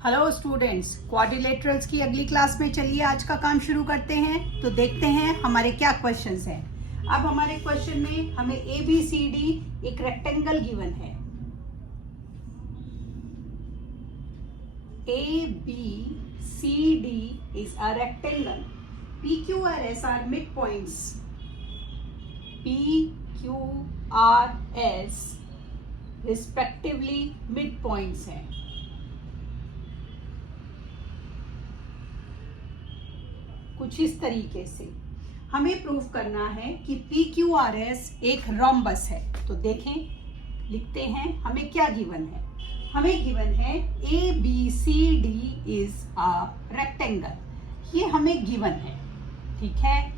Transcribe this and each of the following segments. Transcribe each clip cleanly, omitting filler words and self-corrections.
Hello students, quadrilaterals की अगली class में चलिए आज का काम शुरू करते हैं। तो देखते हैं हमारे क्या क्वेश्चंस हैं। अब हमारे क्वेश्चन में हमें ए बी सी डी एक रेक्टेंगल गिवन है। A B C D is a rectangle. P Q R S are midpoints. P Q R S respectively midpoints हैं। कुछ इस तरीके से हमें प्रूव करना है कि पी क्यू आर एस एक रोम्बस है। तो देखें, लिखते हैं हमें क्या गिवन है। हमें गिवन है A B C D is a rectangle. ये हमें गिवन है, ठीक है।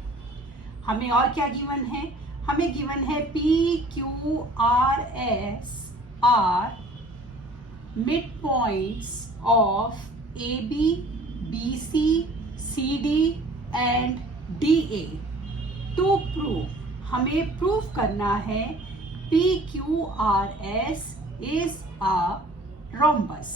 हमें और क्या गिवन है? हमें गिवन है P Q R S are midpoints of A B, B C, C D and D A. To prove, हमें प्रूव करना है P Q R S is a rhombus.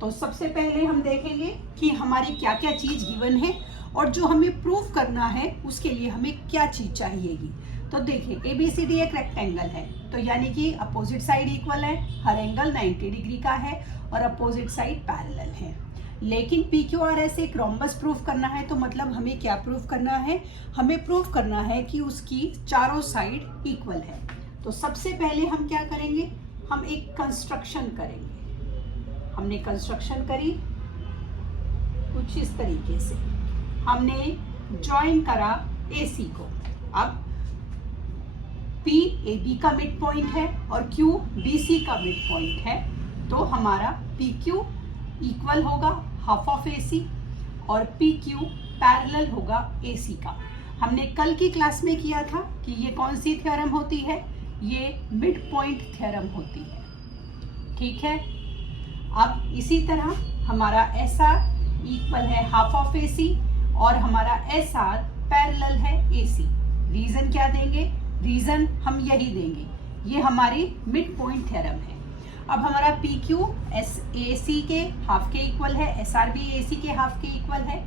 तो सबसे पहले हम देखेंगे कि हमारी क्या क्या चीज गिवन है और जो हमें प्रूव करना है उसके लिए हमें क्या चीज चाहिएगी। तो देखिए, ए बी सी डी एक रेक्टेंगल है, तो यानी कि अपोजिट साइड इक्वल है, हर एंगल 90 डिग्री का है और अपोजिट साइड पैरेलल है। लेकिन पी क्यू आर एस एक रोम्बस प्रूफ करना है, तो मतलब हमें क्या प्रूफ करना है? हमें प्रूफ करना है कि उसकी चारों साइड इक्वल है। तो सबसे पहले हम क्या करेंगे? हम एक कंस्ट्रक्शन करेंगे। हमने कंस्ट्रक्शन करी कुछ इस तरीके से। हमने ज्वाइन करा ए सी को। अब पी ए बी का मिड पॉइंट है और क्यू बी सी का मिड पॉइंट है, तो हमारा पी क्यू इक्वल होगा हाफ ऑफ ए सी और पी क्यू पैरेलल होगा ए सी का। हमने कल की क्लास में किया था कि ये कौन सी थ्योरम होती है? ये मिड पॉइंट थ्योरम होती है, ठीक है। अब इसी तरह हमारा एस आर इक्वल है हाफ ऑफ ए सी और हमारा एस आर पैरेलल है ए सी। रीजन क्या देंगे? रीजन हम यही देंगे, ये हमारी मिड पॉइंट थ्योरम है। अब हमारा पी क्यू एस ए सी के हाफ के इक्वल है, एस आर भी ए सी के हाफ के इक्वल है,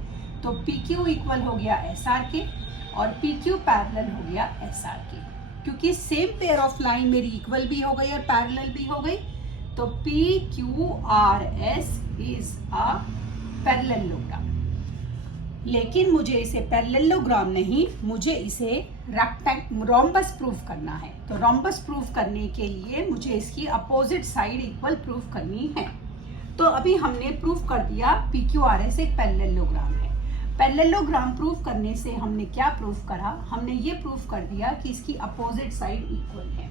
तो पी क्यू इक्वल हो गया एस आर के और पी क्यू पैरेलल हो गया एस आर के। क्योंकि सेम पेयर ऑफ लाइन मेरी इक्वल भी हो गई और पैरेलल भी हो गई, तो P Q R S is a parallelogram. लेकिन मुझे इसे पैरेललोग्राम नहीं, मुझे इसे रोम्बस प्रूफ करना है। तो रोम्बस प्रूफ करने के लिए मुझे इसकी अपोजिट साइड इक्वल प्रूफ करनी है। तो अभी हमने प्रूफ कर दिया पी क्यू आर एस एक पैरेललोग्राम है। पैरेललोग्राम प्रूफ करने से हमने क्या प्रूफ करा? हमने ये प्रूफ कर दिया कि इसकी अपोजिट साइड इक्वल है।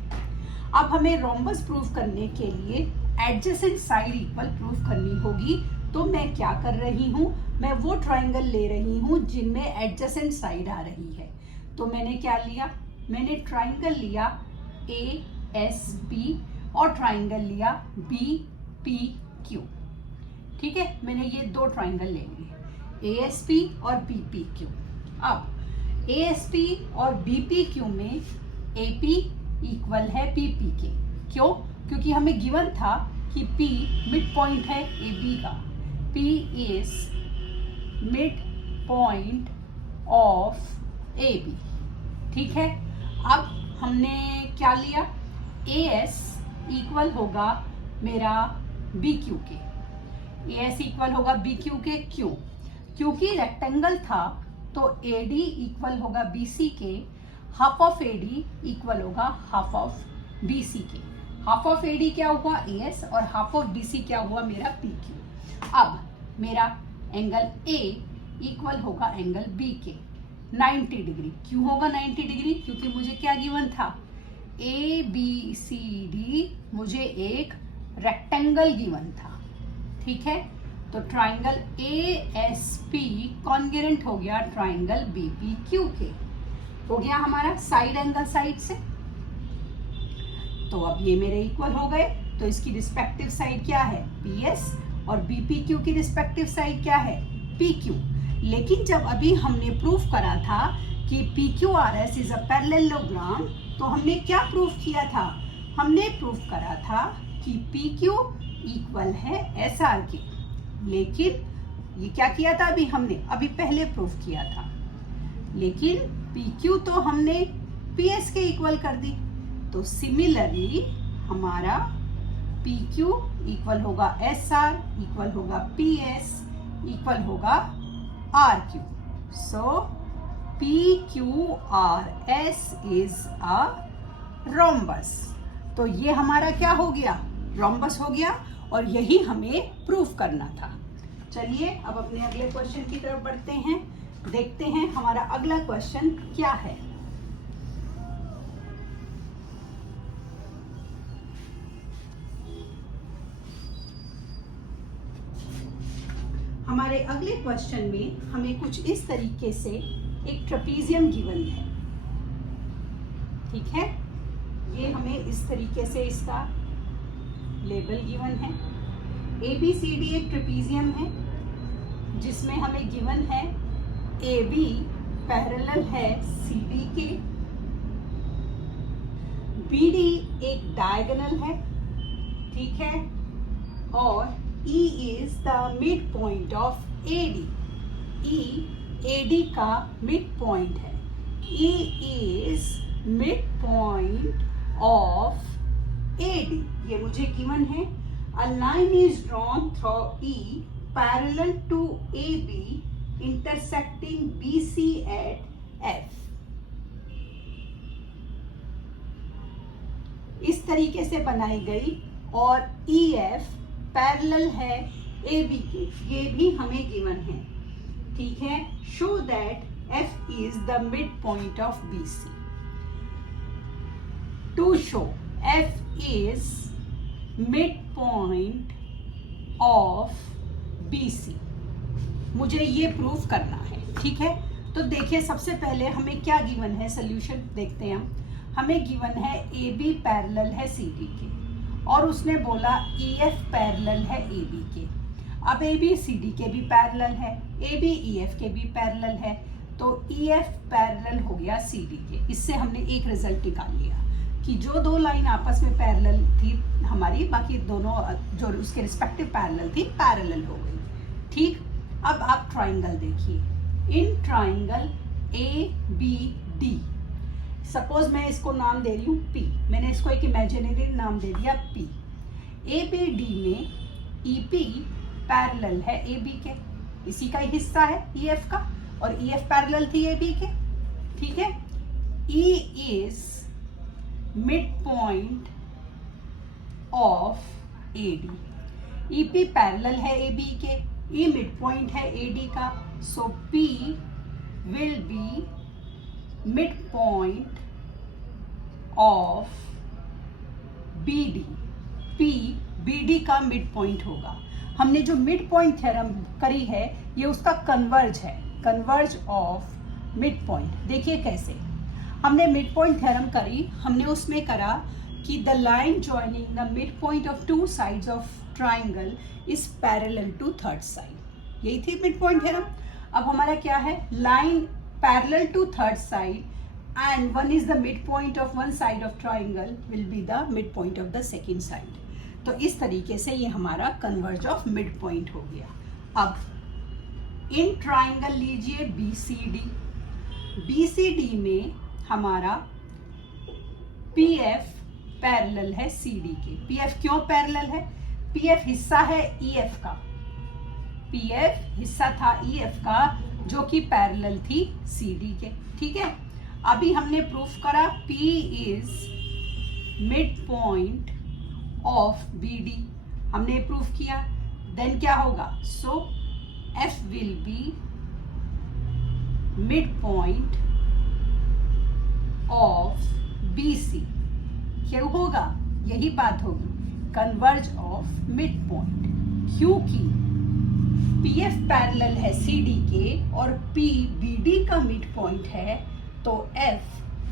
अब हमें रोम्बस प्रूफ करने के लिए एडजेसेंट साइड इक्वल प्रूफ करनी होगी। तो मैं क्या कर रही हूँ? मैं वो ट्राइंगल ले रही हूँ जिनमें एडजेसेंट साइड आ रही है। तो मैंने क्या लिया? मैंने ट्राइंगल लिया ए एस पी और ट्राइंगल लिया बी पी क्यू, ठीक है। मैंने ये दो ट्राइंगल ले लिए, ए एस पी और बी पी क्यू। अब ए एस पी और बी पी क्यू में ए पी इक्वल है बी पी के। क्यों? क्योंकि हमें गिवन था कि P मिड पॉइंट है ए बी का। P is midpoint of A B, ठीक है। अब हमने क्या लिया? ए एस इक्वल होगा मेरा बी क्यू के। ए एस इक्वल होगा बी क्यू के। क्यों? क्योंकि रेक्टेंगल था तो ए डी इक्वल होगा बी सी के, half of A D equal होगा हाफ ऑफ बी सी के। हाफ ऑफ ए डी क्या हुआ? ए एस और हाफ ऑफ बी सी क्या हुआ? मेरा पी क्यू। अब मेरा एंगल ए इक्वल होगा एंगल बी के 90 डिग्री। क्यों होगा 90 डिग्री? क्योंकि मुझे क्या गिवन था? ए बी सी डी मुझे एक रेक्टेंगल गिवन था, ठीक है। तो triangle A S P congruent हो गया ट्राइंगल बी पी क्यू के। हो गया हमारा साइड एंगल साइड से। तो अब ये मेरे इक्वल हो गए। तो इसकी रिस्पेक्टिव साइड क्या है? पी एस और बी पी क्यू की रिस्पेक्टिव साइड क्या है? P Q. लेकिन जब अभी हमने प्रूफ करा था कि P Q R S is a parallelogram, तो हमने क्या प्रूफ किया था? हमने प्रूफ करा था कि पी क्यू इक्वल है एस आर के। लेकिन ये क्या किया था अभी पहले प्रूफ किया था, लेकिन PQ तो हमने PS के इक्वल कर दी। तो सिमिलरली हमारा PQ इक्वल होगा SR इक्वल होगा PS इक्वल होगा RQ। So PQRS is a rhombus. तो ये हमारा क्या हो गया, रोम्बस हो गया, और यही हमें प्रूफ करना था। चलिए अब अपने अगले क्वेश्चन की तरफ बढ़ते हैं, देखते हैं हमारा अगला क्वेश्चन क्या है। हमारे अगले क्वेश्चन में हमें कुछ इस तरीके से एक ट्रेपीजियम गिवन है, ठीक है। ये हमें इस तरीके से इसका लेबल गिवन है। ABCD एक ट्रेपीजियम है जिसमें हमें गिवन है AB पैरेलल है CD के, BD एक डायगोनल है, ठीक है, और E is the midpoint of AD। E AD का midpoint है। E is midpoint of AD, ये मुझे गिवन है। A line is drawn through E parallel to AB intersecting BC at F। इस तरीके से बनाई गई, और EF पैरेलल है AB के, ये भी हमें गिवन है, ठीक है। Show that F is the midpoint of BC। To show F is midpoint of BC, मुझे ये प्रूफ करना है, ठीक है। तो देखिए सबसे पहले हमें क्या गिवन है, सोल्यूशन देखते हैं हम। हमें गिवन है AB पैरेलल है CD के, और उसने बोला EF पैरेलल है AB के। अब AB CD के भी पैरेलल है, AB EF के भी पैरेलल है, तो EF पैरेलल हो गया CD के। इससे हमने एक रिजल्ट निकाल लिया कि जो दो लाइन आपस में पैरेलल थी हमारी, बाकी दोनों जो उसके रिस्पेक्टिव पैरेलल थी पैरेलल हो गई, ठीक। अब आप ट्राइंगल देखिए। इन ट्राइंगल ABD, सपोज मैं इसको नाम दे रही हूँ P, मैंने इसको एक इमेजिनरी नाम दे दिया P। ABD में EP पैरेलल है AB के, इसी का ही हिस्सा है EF का, और EF पैरेलल थी AB के, ठीक है। E is midpoint of AD। EP parallel है AB के, E मिड पॉइंट है AD का, सो P will be mid point of BD। P BD का मिड पॉइंट होगा। हमने जो मिड पॉइंट थ्योरम करी है ये उसका कन्वर्ज है, कन्वर्ज ऑफ मिड पॉइंट। देखिए कैसे हमने मिड पॉइंट थ्योरम करी, हमने उसमें करा कि the line joining the midpoint of two sides of triangle is parallel to third side, यही थी मिड पॉइंट थ्योरम। अब हमारा क्या है, line parallel to third side and one is the midpoint of one side of triangle will be the midpoint of the second side। तो इस तरीके से ये हमारा converge of midpoint हो गया। अब इन triangle लीजिए BCD। BCD में हमारा PF पैरेलल है CD के। PF क्यों पैरेलल है, PF हिस्सा है EF का, PF हिस्सा था EF का जो कि पैरेलल थी CD के, ठीक है। अभी हमने प्रूफ करा P is midpoint of BD, हमने प्रूफ किया। देन क्या होगा, सो F will be mid point of BC। क्या होगा, यही बात होगी, कन्वर्ज ऑफ मिड पॉइंट, क्योंकि PF पैरेलल है CD के और P BD का मिड पॉइंट है, तो F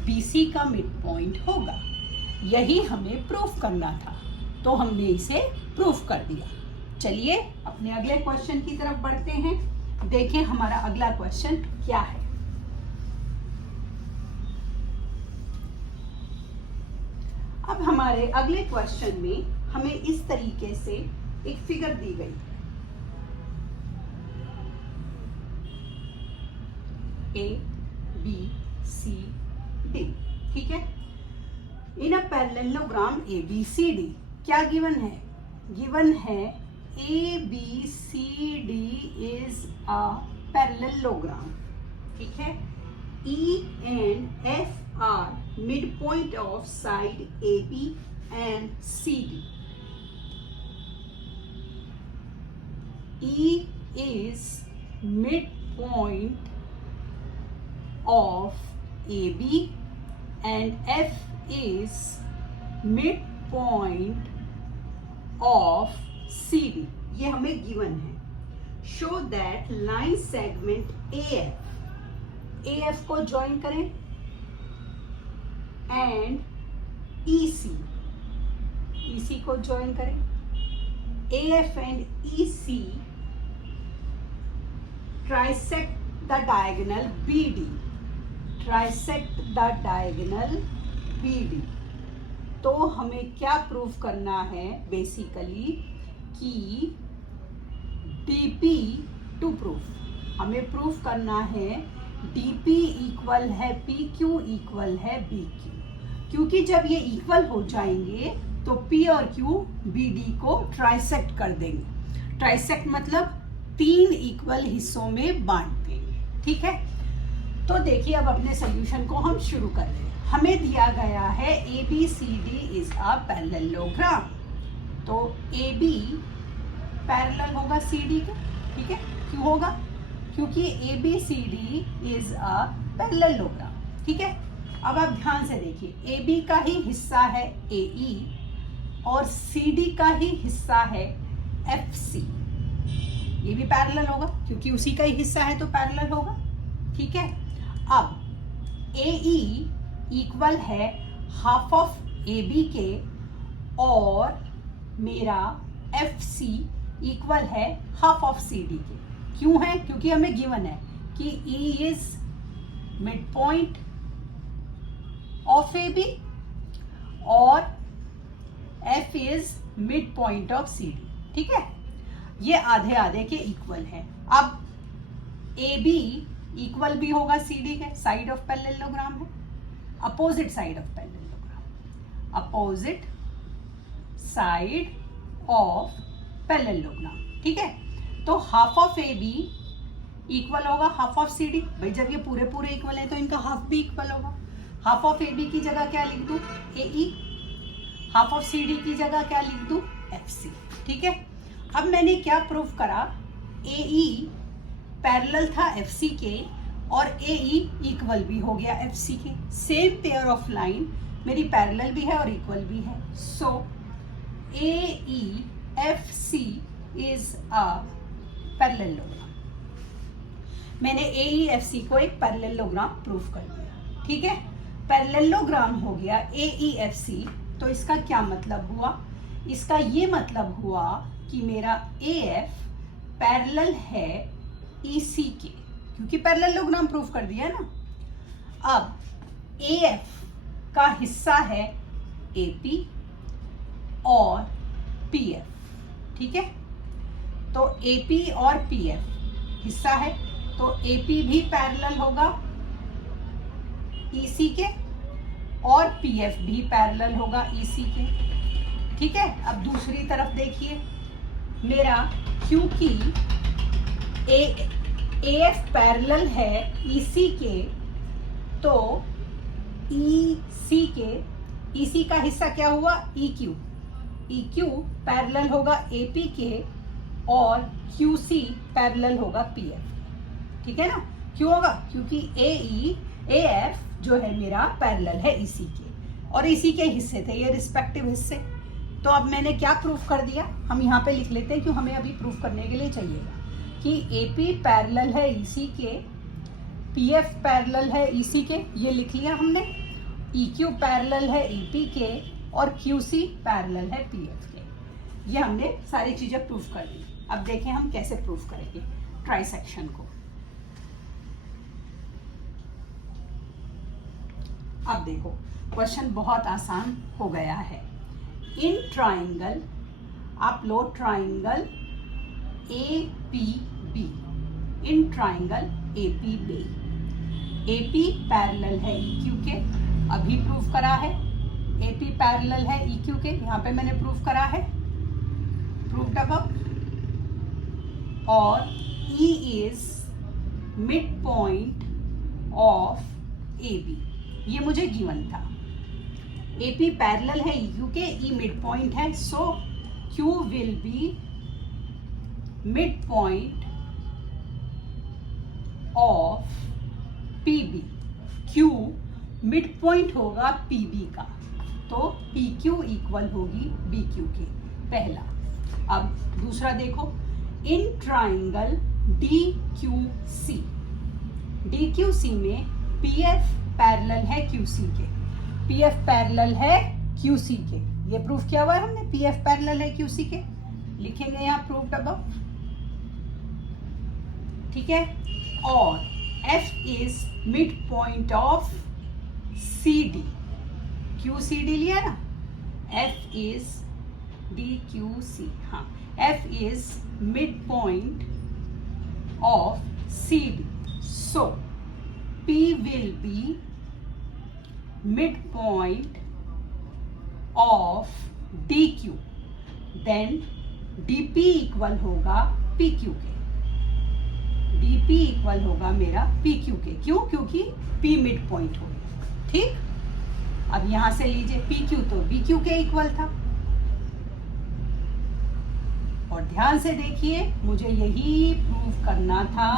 BC का मिड पॉइंट होगा। यही हमें प्रूफ करना था, तो हमने इसे प्रूफ कर दिया। चलिए अपने अगले क्वेश्चन की तरफ बढ़ते हैं, देखें हमारा अगला क्वेश्चन क्या है। अब हमारे अगले क्वेश्चन में हमें इस तरीके से एक फिगर दी गई है, A B C D, ठीक है। इन अ पैरेललोग्राम ABCD क्या गिवन है? गिवन है ABCD इज अ पैरेललोग्राम, ठीक है। E and F are midpoint of side AB and CD. E is midpoint of AB and F is midpoint of CD. ये हमें given है। Show that line segment AF को join करें and EC को join करें। AF and EC trisect the diagonal BD, trisect the diagonal BD। तो हमें क्या प्रूव करना है बेसिकली कि DP टू प्रूफ हमें प्रूफ करना है DP इक्वल है PQ इक्वल है BQ, क्योंकि जब ये इक्वल हो जाएंगे तो P और Q BD को ट्राइसेक्ट कर देंगे। ट्राइसेक्ट मतलब 3 इक्वल हिस्सों में बांट देंगे, ठीक है। तो देखिए अब अपने सोल्यूशन को हम शुरू कर रहे हैं। हमें दिया गया है ABCD इज अ पैरेललोग्राम, तो AB पैरेलल होगा CD के, ठीक है। क्यों होगा? क्योंकि ABCD इज अ पैरेललोग्राम, ठीक है। अब आप ध्यान से देखिए, AB का ही हिस्सा है AE और CD का ही हिस्सा है FC। ये भी पैरेलल होगा क्योंकि उसी का ही हिस्सा है तो पैरेलल होगा, ठीक है। अब AE इक्वल है हाफ ऑफ AB के और मेरा FC इक्वल है हाफ ऑफ CD के। क्यों है? क्योंकि हमें गिवन है कि E is midpoint of AB और F is midpoint of CD, ठीक है। ये आधे आधे के इक्वल है। अब AB इक्वल भी होगा CD के, साइड ऑफ पैरेललोग्राम है, opposite side of parallelogram, opposite side of parallelogram, ठीक है। तो हाफ ऑफ AB इक्वल होगा हाफ ऑफ CD। भाई जब ये पूरे पूरे इक्वल है तो इनका हाफ भी इक्वल होगा। हाफ ऑफ AB की जगह क्या लिख दूं? AE। हाफ ऑफ CD की जगह क्या लिख दूं? FC, ठीक है। अब मैंने क्या प्रूव करा? AE पैरेलल था FC के और AE इक्वल भी हो गया FC के। सेम पेयर ऑफ लाइन मेरी पैरेलल भी है और इक्वल भी है। सो AEFC इज अ पैरेललोग्राम। मैंने AEFC को एक पैरेललोग्राम प्रूव कर दिया, ठीक है। पैरेललोग्राम हो गया AEFC, तो इसका क्या मतलब हुआ? इसका ये मतलब हुआ कि मेरा AF पैरेलल है EC के, क्योंकि पैरेललोग्राम प्रूव कर दिया ना। अब AF का हिस्सा है AP और PF, ठीक है। तो AP और PF हिस्सा है तो AP भी पैरेलल होगा EC के और PF भी पैरेलल होगा EC के, ठीक है। अब दूसरी तरफ देखिए, मेरा क्योंकि AF पैरेलल है EC के तो EC का हिस्सा क्या हुआ? EQ पैरेलल होगा AP के और QC पैरेलल होगा PF, ठीक है ना। क्यों होगा? क्योंकि AF जो है मेरा पैरेलल है EC के और EC के हिस्से थे ये रिस्पेक्टिव हिस्से। तो अब मैंने क्या प्रूफ कर दिया? हम यहाँ पे लिख लेते हैं क्यों हमें अभी प्रूफ करने के लिए चाहिएगा कि AP पैरेलल है EC के, PF पैरेलल है EC के, ये लिख लिया हमने। EQ पैरेलल है AP के और QC पैरेलल है PF के। ये हमने सारी चीजें प्रूफ कर दी। अब देखें हम कैसे प्रूफ करेंगे ट्राइसेक्शन को। अब देखो क्वेश्चन बहुत आसान हो गया है। इन ट्राइंगल, आप लो triangle APB, in triangle APB AP parallel है EQ के, अभी प्रूव करा है। AP पैरेलल है EQ के, यहाँ पे मैंने प्रूव करा है, प्रूव्ड अबव। और E is midpoint of AB, ये मुझे गिवन था। AP पैरेलल है EQ के, E मिड पॉइंट है, सो Q will be mid point of PB। Q mid point होगा PB का, तो PQ इक्वल होगी BQ के, पहला। अब दूसरा देखो, इन ट्राइंगल DQC, DQC में PF पैरेलल है QC के, PF पैरेलल है QC के, ये प्रूफ किया हुआ है हमने, PF पैरेलल है QC के, लिखेंगे यहाँ प्रूव्ड अबव, ठीक है। और F is midpoint of CD, QCD लिया ना, F इज DQC, हाँ, F is midpoint of CD, so P will be midpoint of DQ, then DP equal होगा PQ के, DP इक्वल होगा मेरा PQ के, क्यों? क्योंकि P मिड पॉइंट हो गया, ठीक। अब यहां से लीजिए PQ तो BQ के इक्वल था, और ध्यान से देखिए मुझे यही प्रूव करना था,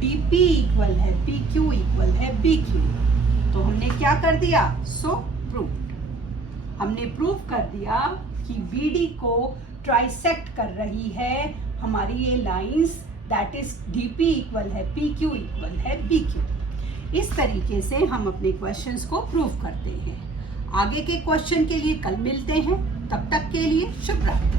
DP इक्वल है PQ इक्वल है BQ, तो हमने क्या कर दिया, सो प्रूव्ड, हमने प्रूव कर दिया कि BD को ट्राइसेक्ट कर रही है हमारी ये lines, that is DP equal है PQ इक्वल है BQ। इस तरीके से हम अपने क्वेश्चंस को प्रूव करते हैं। आगे के क्वेश्चन के लिए कल मिलते हैं, तब तक के लिए शुभ रात्रि।